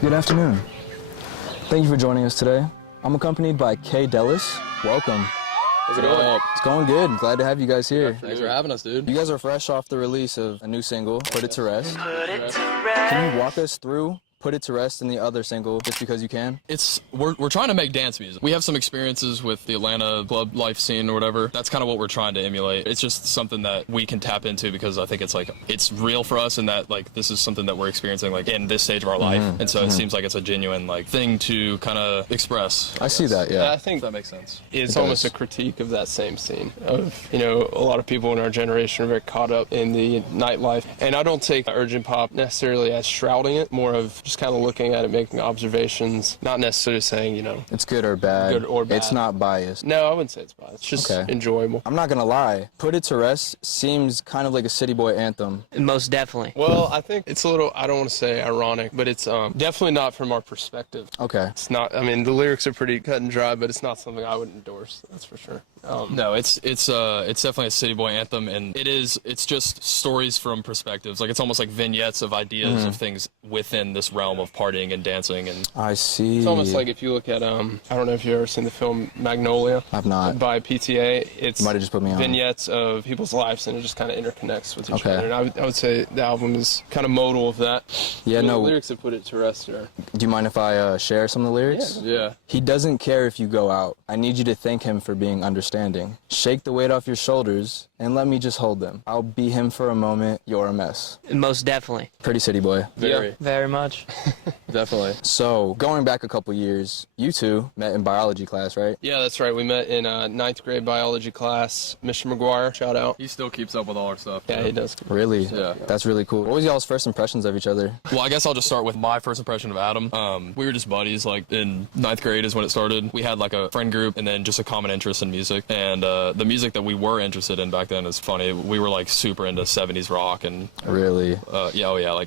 Good afternoon. Thank you for joining us today. I'm accompanied by Kaydelis. Welcome. How's it going? It's going good. Glad to have you guys here. Thanks for having us, dude. You guys are fresh off the release of a new single, Put It to Rest. Can you walk us through Put It to Rest and the other single, Just Because You Can? We're trying to make dance music. We have some experiences with the Atlanta club life scene or whatever. That's kind of what we're trying to emulate. It's just something that we can tap into because I think it's real for us, and that this is something that we're experiencing in this stage of our life. And so it seems like it's a genuine thing to kind of express. I see that, yeah. I think that makes sense. It's almost a critique of that same scene of, a lot of people in our generation are very caught up in the nightlife. And I don't take urgent pop necessarily as shrouding it, more of just kind of looking at it, making observations, not necessarily saying, it's good or bad. Good or bad. It's not biased. No, I wouldn't say it's biased. It's just enjoyable. I'm not gonna lie. Put It to Rest seems kind of like a city boy anthem. Most definitely. Well, I think it's a little, I don't want to say ironic, but it's definitely not from our perspective. Okay. It's not, the lyrics are pretty cut and dry, but it's not something I would endorse, that's for sure. No, it's definitely a city boy anthem, and it's just stories from perspectives. It's almost like vignettes of ideas of things within this realm of partying and dancing. And I see. It's almost like if you look at, I don't know if you've ever seen the film Magnolia. I've not. By PTA. It's might have just put me on. Vignettes of people's lives, and it just kind of interconnects with each other. And I would say the album is kind of modal of that. Yeah, The lyrics that Put It to Rest are. Do you mind if I share some of the lyrics? Yeah. He doesn't care if you go out. I need you to thank him for being understanding. Shake the weight off your shoulders and let me just hold them. I'll be him for a moment. You're a mess. Most definitely. Pretty city boy. Very. Very much. Definitely. So, going back a couple years, you two met in biology class, right? Yeah, that's right. We met in 9th grade biology class. Mr. McGuire, shout out. he still keeps up with all our stuff. Yeah, he does. Really? Yeah. That's really cool. What was y'all's first impressions of each other? Well, I guess I'll just start with my first impression of Adam. We were just buddies. In 9th grade is when it started. We had a friend group and then just a common interest in music. And the music that we were interested in back then is funny. We were super into 70s rock and Really?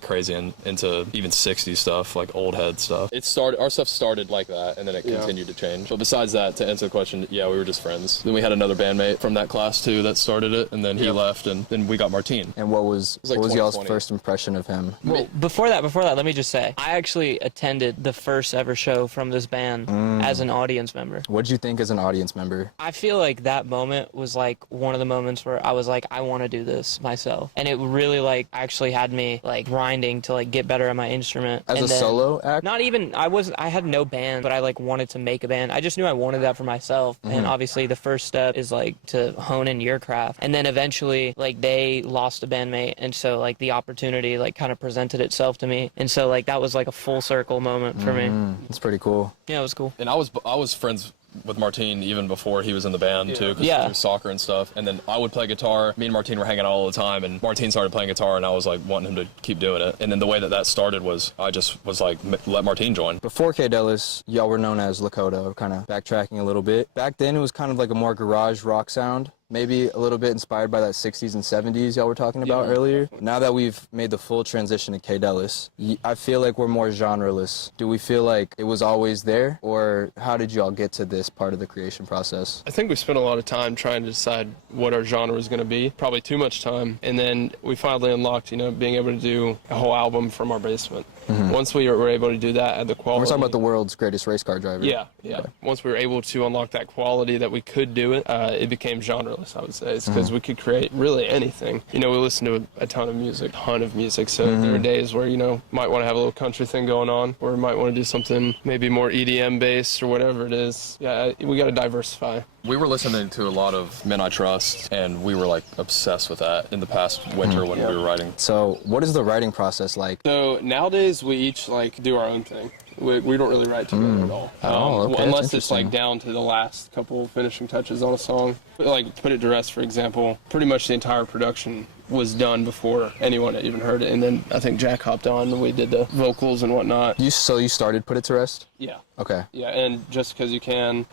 Crazy and into even 60s stuff, old head stuff. Our stuff started like that, and then it continued to change. But besides that, to answer the question, we were just friends. Then we had another bandmate from that class too that started it, and then he left, and then we got Martine. And what was y'all's 2020. first impression of him? Well, before that, let me just say, I actually attended the first ever show from this band as an audience member. What'd you think as an audience member? I feel like that moment was one of the moments where I was I want to do this myself. And it really actually had me grinding to get better at my instrument. As a solo act? Not even, I had no band, but I wanted to make a band. I just knew I wanted that for myself. And obviously the first step is to hone in your craft. And then eventually they lost a bandmate. And so the opportunity kind of presented itself to me. And so that was a full circle moment for me. That's pretty cool. Yeah, it was cool. And I was friends with Martine even before he was in the band too, because through soccer and stuff. And then I would play guitar. Me and Martine were hanging out all the time, and Martine started playing guitar, and I was wanting him to keep doing it. And then the way that started was I just was let Martine join. Before Kaydelis, y'all were known as Lakota, kind of backtracking a little bit. Back then it was kind of a more garage rock sound. Maybe a little bit inspired by that 60s and 70s y'all were talking about earlier. Now that we've made the full transition to Kaydelis, I feel we're more genreless. Do we feel it was always there, or how did y'all get to this part of the creation process? I think we spent a lot of time trying to decide what our genre was going to be, probably too much time, and then we finally unlocked, being able to do a whole album from our basement. Once we were able to do that at the quality... We're talking about the world's greatest race car driver. Yeah. Okay. Once we were able to unlock that quality that we could do it, it became genreless, I would say. It's because we could create really anything. We listen to a ton of music, so there are days where, might want to have a little country thing going on, or might want to do something maybe more EDM based or whatever it is. Yeah, we got to diversify. We were listening to a lot of Men I Trust, and we were obsessed with that in the past winter when we were writing. So what is the writing process like? So nowadays we each do our own thing. We don't really write together at all. Okay, unless it's down to the last couple finishing touches on a song. Put It to Rest, for example, pretty much the entire production was done before anyone had even heard it. And then I think Jack hopped on and we did the vocals and whatnot. So you started Put It to Rest? Yeah. Okay. Yeah, and Just Because You Can,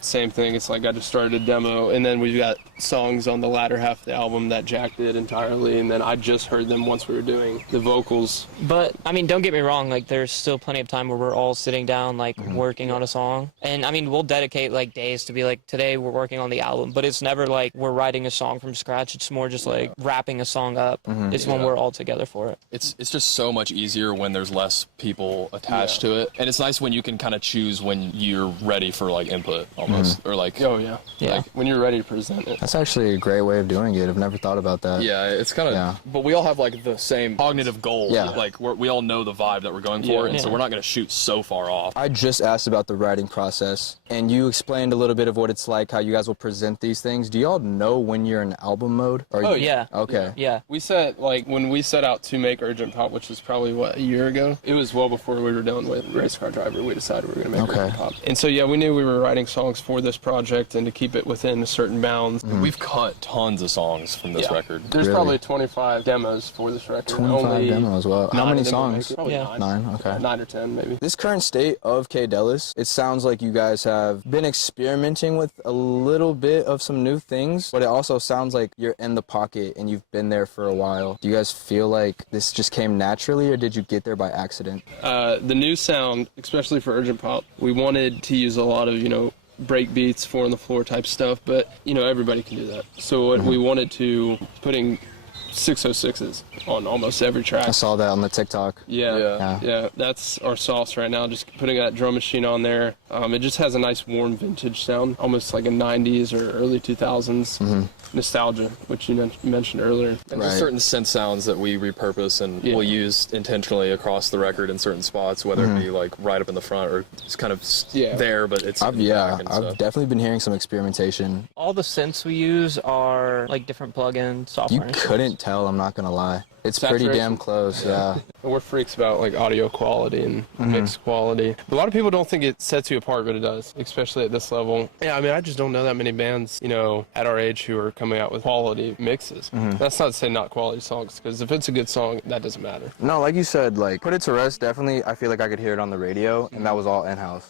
same thing. It's like I just started a demo, and then we've got songs on the latter half of the album that Jack did entirely, and then I just heard them once we were doing the vocals. But, I mean, don't get me wrong, like, there's still plenty of time where we're all sitting down, like, working on a song. And, I mean, we'll dedicate, like, days to be like, today we're working on the album, but it's never like we're writing a song from scratch. It's more just like wrapping a song up. It's when we're all together for it. It's just so much easier when there's less people attached to it, and it's nice when you can kind of choose when you're ready for like input almost, or like Yeah. Like when you're ready to present it. That's actually a great way of doing it. I've never thought about that. yeah, it's kind of. But we all have like the same cognitive goal. Yeah. Like we all know the vibe that we're going for, and so Yeah. we're not going to shoot so far off. I just asked about the writing process, and you explained a little bit of what it's like, how you guys will present these things. Do y'all know when you're in album mode? Or Oh, Yeah. Okay. Yeah. We set, like, when we set out to make Urgent Pop, which was probably, a year ago? It was well before we were done with Race Car Driver. We decided we were going to make Urgent Pop. And so, yeah, we knew we were writing songs for this project and to keep it within certain bounds. We've cut tons of songs from this record. There's Really? probably 25 demos for this record. 25 Only demos. Well, how 9 many of them will make songs? it. Probably Yeah. 9. 9. Okay. 9 or 10, maybe. This current state of Kaydelis, it sounds like you guys have been experimenting with a little bit of some new things, but it also sounds like you're in the pocket and you've been there for a while. Do you guys feel like this just came naturally, or did you get there by accident? The new sound, especially for Urgent Pop, we wanted to use a lot of, break beats, 4 on the floor type stuff, but, everybody can do that. So what we wanted to, putting 606s on almost every track. I saw that on the TikTok. Yeah, that's our sauce right now. Just putting that drum machine on there. It just has a nice warm vintage sound, almost like a 90s or early 2000s nostalgia, which you mentioned earlier. And there's certain synth sounds that we repurpose and we'll use intentionally across the record in certain spots, whether it be like right up in the front or it's kind of there, but it's in the back and I've stuff. definitely been hearing some experimentation. All the synths we use are like different plugin software. You and stuff. couldn't tell, I'm not gonna lie. It's pretty Saturation. damn close, yeah. We're freaks about like audio quality and mix quality. A lot of people don't think it sets you apart, but it does, especially at this level. Yeah, I mean, I just don't know that many bands, at our age who are coming out with quality mixes. That's not to say not quality songs, because if it's a good song, that doesn't matter. No, like you said, like, Put It to Rest, definitely, I feel like I could hear it on the radio, and that was all in-house.